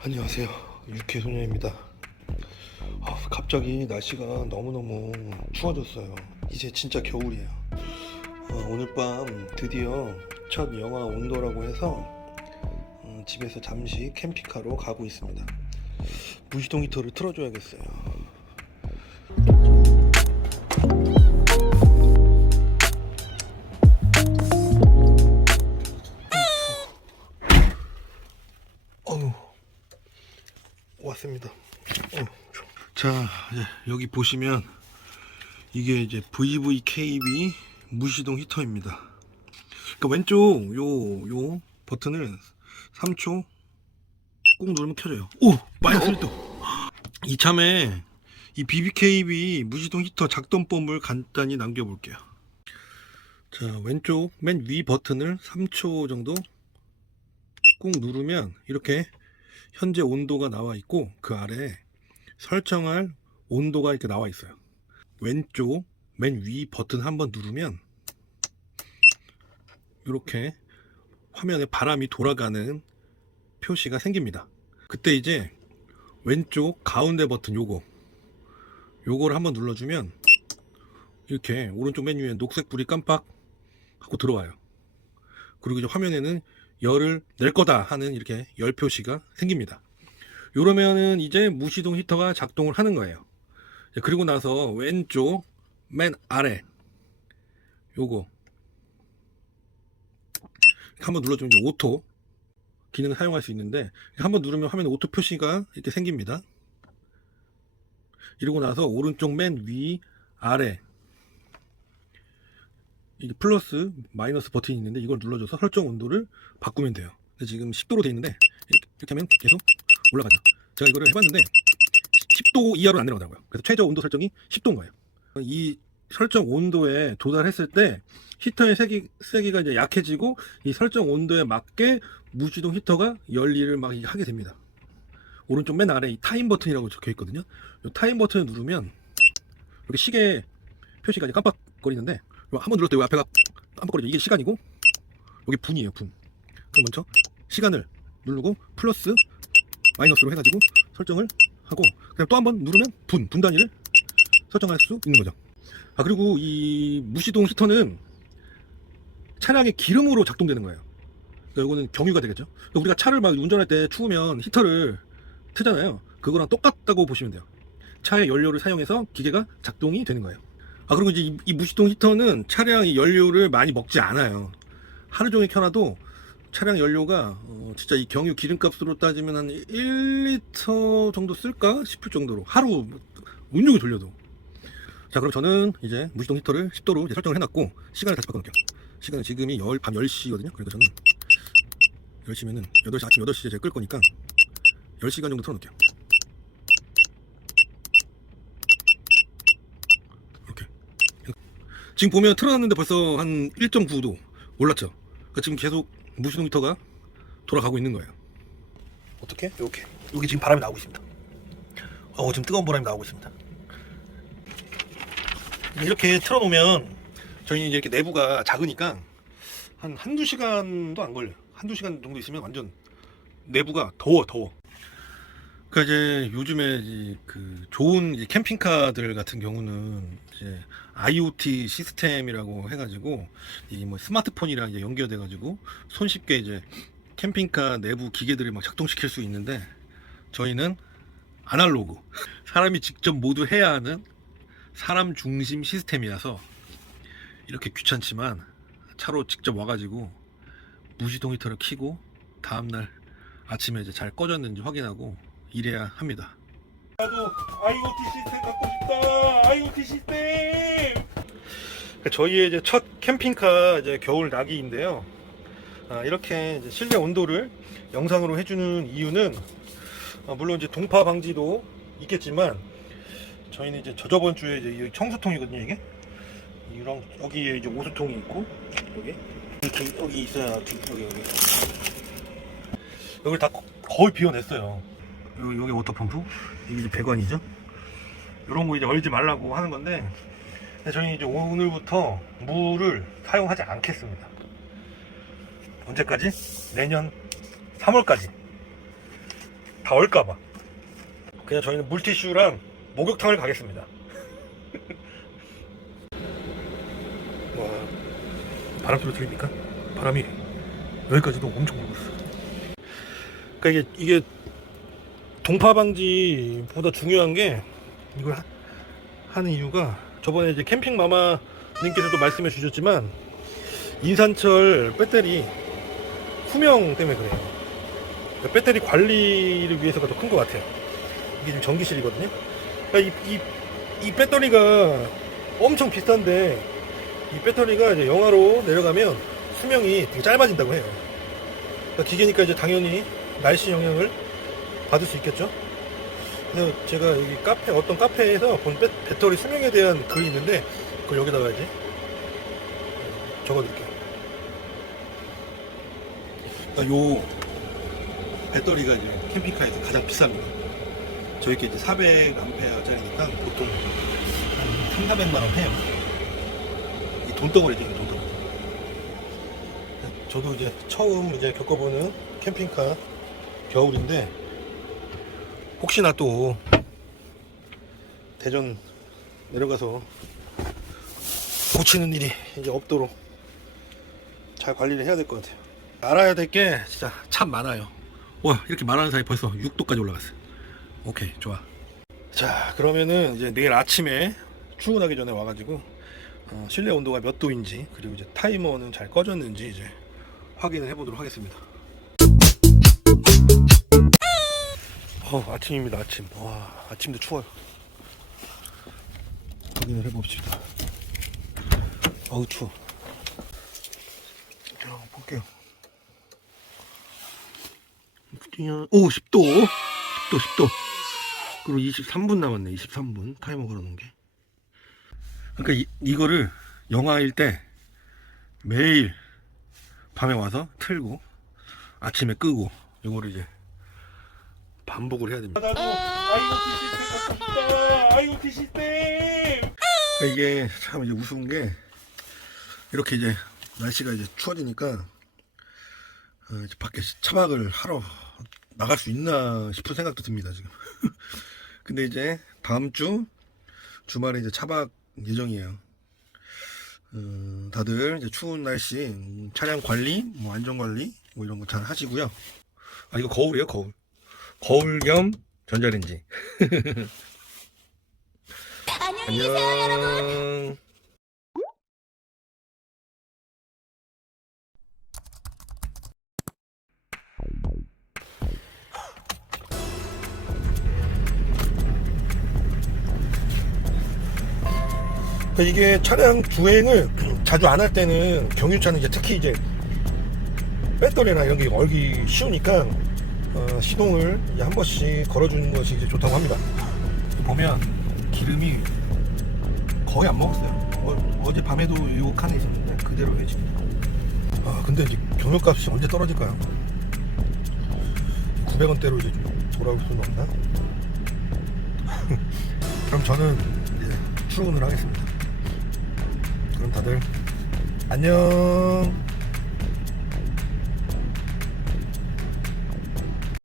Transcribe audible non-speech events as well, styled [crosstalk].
안녕하세요. 육회소녀입니다. 아, 갑자기 날씨가 너무너무 추워졌어요. 이제 진짜 겨울이에요. 어, 오늘 밤 드디어 첫 영하 온도라고 해서 음, 집에서 잠시 캠핑카로 가고 있습니다. 무시동 히터를 틀어줘야겠어요. 왔습니다. 어, 자, 이제 여기 보시면 이게 이제 VVKB 무시동 히터입니다. 그러니까 왼쪽 요 요 버튼을 3초 꾹 누르면 켜져요. 오, 마이너스 1도. 이참에 이 BBKB 무시동 히터 작동법을 간단히 남겨볼게요. 자, 왼쪽 맨 위 버튼을 3초 정도 꾹 누르면 이렇게 현재 온도가 나와 있고 그 아래에 설정할 온도가 이렇게 나와 있어요. 왼쪽 맨 위 버튼 한번 누르면 이렇게 화면에 바람이 돌아가는 표시가 생깁니다. 그때 이제 왼쪽 가운데 버튼 요거 요거를 한번 눌러주면 이렇게 오른쪽 맨 위에 녹색 불이 깜빡 하고 들어와요. 그리고 이제 화면에는 열을 낼 거다 하는 이렇게 열 표시가 생깁니다. 이러면은 이제 무시동 히터가 작동을 하는 거예요. 그리고 나서 왼쪽 맨 아래 요거 한번 눌러주면 오토 기능을 사용할 수 있는데 한번 누르면 화면에 오토 표시가 이렇게 생깁니다. 이러고 나서 오른쪽 맨 위 아래 이게 플러스 마이너스 버튼이 있는데 이걸 눌러줘서 설정 온도를 바꾸면 돼요. 근데 지금 10도로 돼 있는데 이렇게, 하면 계속 올라가죠. 제가 이거를 해봤는데 10도 이하로 안 내려가더라고요. 그래서 최저 온도 설정이 10도인 거예요. 이 설정 온도에 도달했을 때 히터의 세기, 세기가 이제 약해지고 이 설정 온도에 맞게 무시동 히터가 열일을 막 하게 됩니다. 오른쪽 맨 아래 이 타임 버튼이라고 적혀 있거든요. 이 타임 버튼을 누르면 이렇게 시계 표시가 이제 깜빡거리는데 한번 눌렀을 때 앞에가 깜빡거리죠. 이게 시간이고 여기 분이에요. 분. 그럼 먼저 시간을 누르고 플러스 마이너스로 해가지고 설정을 하고 그냥 또 한 번 누르면 분, 분 단위를 설정할 수 있는 거죠. 아 그리고 이 무시동 히터는 차량의 기름으로 작동되는 거예요. 그러니까 이거는 경유가 되겠죠. 그러니까 우리가 차를 막 운전할 때 추우면 히터를 트잖아요. 그거랑 똑같다고 보시면 돼요. 차의 연료를 사용해서 기계가 작동이 되는 거예요. 아 그리고 이제 이, 이 무시동 히터는 차량이 연료를 많이 먹지 않아요. 하루 종일 켜놔도 차량 연료가 어, 진짜 이 경유 기름값으로 따지면 한 1리터 정도 쓸까 싶을 정도로 하루 운용이 돌려도. 자 그럼 저는 이제 무시동 히터를 10도로 이제 설정을 해놨고 시간을 다시 바꿔놓을게요. 시간은 지금이 열, 밤 10시거든요. 그러니까 저는 10시면은 8시 아침 8시에 제가 끌 거니까 10시간 정도 틀어놓을게요 이렇게 지금 보면 틀어놨는데 벌써 한 1.9도 올랐죠. 그러니까 지금 계속 무시동 히터가 돌아가고 있는 거예요. 어떻게? 이렇게. 여기 지금 바람이 나오고 있습니다. 어 지금 뜨거운 바람이 나오고 있습니다. 이렇게 틀어놓으면 저희는 이렇게 내부가 작으니까 한 한두 시간도 안 걸려요. 한두 시간 정도 있으면 완전 내부가 더워 더워 그러니까 이제 요즘에 이제 그 좋은 이제 캠핑카들 같은 경우는 이제 IoT 시스템이라고 해가지고 이 뭐 스마트폰이랑 이제 연결돼가지고 손쉽게 이제 캠핑카 내부 기계들을 막 작동시킬 수 있는데 저희는 아날로그. 사람이 직접 모두 해야 하는 사람 중심 시스템이라서 이렇게 귀찮지만 차로 직접 와가지고 무시동 히터를 켜고 다음날 아침에 이제 잘 꺼졌는지 확인하고 이래야 합니다. 나도 IoT 시스템 갖고 싶다. IoT 시스템. 저희의 이제 첫 캠핑카 이제 겨울 나기인데요. 아, 이렇게 이제 실내 온도를 영상으로 해주는 이유는 아, 물론 이제 동파 방지도 있겠지만 저희는 이제 저저번 주에 이제 이 청수통이거든요 이게 이런 여기에 이제 오수통이 있고 여기 이렇게 여기 있어야 여기 여기 여기 여기 다 거- 거의 비워냈어요. 여기 여기 워터펌프 이게 이제 배관이죠. 이런 거 이제 얼지 말라고 하는 건데 저희 이제 오늘부터 물을 사용하지 않겠습니다. 언제까지? 내년 3월까지. 다 얼까봐. 그냥 저희는 물티슈랑 목욕탕을 가겠습니다. [laughs] 와, 바람 소리 들립니까? 바람이 여기까지도 엄청 불고 있어. 그러니까 이게 이게 동파 방지보다 중요한 게 이걸 하- 하는 이유가 저번에 이제 캠핑 마마 님께서도 말씀해 주셨지만 인산철 배터리 수명 때문에 그래요. 그러니까 배터리 관리를 위해서가 더 큰 것 같아요. 이게 지금 전기실이거든요. 그러니까 이, 이, 이 배터리가 엄청 비싼데 이 배터리가 이제 영하로 내려가면 수명이 되게 짧아진다고 해요. 그러니까 기계니까 이제 당연히 날씨 영향을 받을 수 있겠죠. 그래서 제가 여기 카페 어떤 카페에서 본 배, 배터리 수명에 대한 글이 있는데 그걸 여기다가 이제 적어드릴게요. 그러니까 요 배터리가 이제 캠핑카에서 가장 비쌉니다. 저희께 이제 400암페어짜리니까 보통 한 3, 400만 원 해요. 이 돈덩어리죠, 이 돈덩어리. 저도 이제 처음 이제 겪어보는 캠핑카 겨울인데 혹시나 또 대전 내려가서 고치는 일이 이제 없도록 잘 관리를 해야 될 것 같아요. 알아야 될 게 진짜 참 많아요. 와 이렇게 말하는 사이 벌써 6도까지 올라갔어요. 오케이 좋아. 자 그러면은 이제 내일 아침에 출근하기 전에 와가지고 어, 실내 온도가 몇 도인지 그리고 이제 타이머는 잘 꺼졌는지 이제 확인을 해보도록 하겠습니다. 어 아침입니다 아침. 와 아침도 추워요. 확인을 해봅시다. 어우 추워. 자 볼게요. 오 10도 10도 10도 그리고 23분 남았네 23분 타이머 걸어놓은 게 그러니까 이, 이거를 영화일 때 매일 밤에 와서 틀고 아침에 끄고 이거를 이제 반복을 해야 됩니다 나도 IoT 시스템. IoT 시스템. 이게 참 이제 우스운 게 이렇게 이제 날씨가 이제 추워지니까 어, 이제 밖에 차박을 하러 나갈 수 있나 싶은 생각도 듭니다 지금. [laughs] 근데 이제 다음 주 주말에 이제 차박 예정이에요. 어, 다들 이제 추운 날씨 음, 차량 관리, 뭐 안전 관리 뭐 이런 거 잘 하시고요. 아 이거 거울이에요 거울. 거울 겸 전자레인지. 안녕히 계세요, 여러분. 그러니까 이게 차량 주행을 자주 안 할 때는 경유차는 이제 특히 이제 배터리나 이런 게 얼기 쉬우니까 어, 시동을 이제 한 번씩 걸어주는 것이 이제 좋다고 합니다. 보면 기름이 거의 안 먹었어요. 어, 제 밤에도 이 칸에 있었는데 그대로 해집니다. 아 근데 이제 경유값이 언제 떨어질까요? 900원대로 이제 좀 돌아올 수는 없나? [laughs] 그럼 저는 이제 출근을 하겠습니다. 그럼 다들 안녕.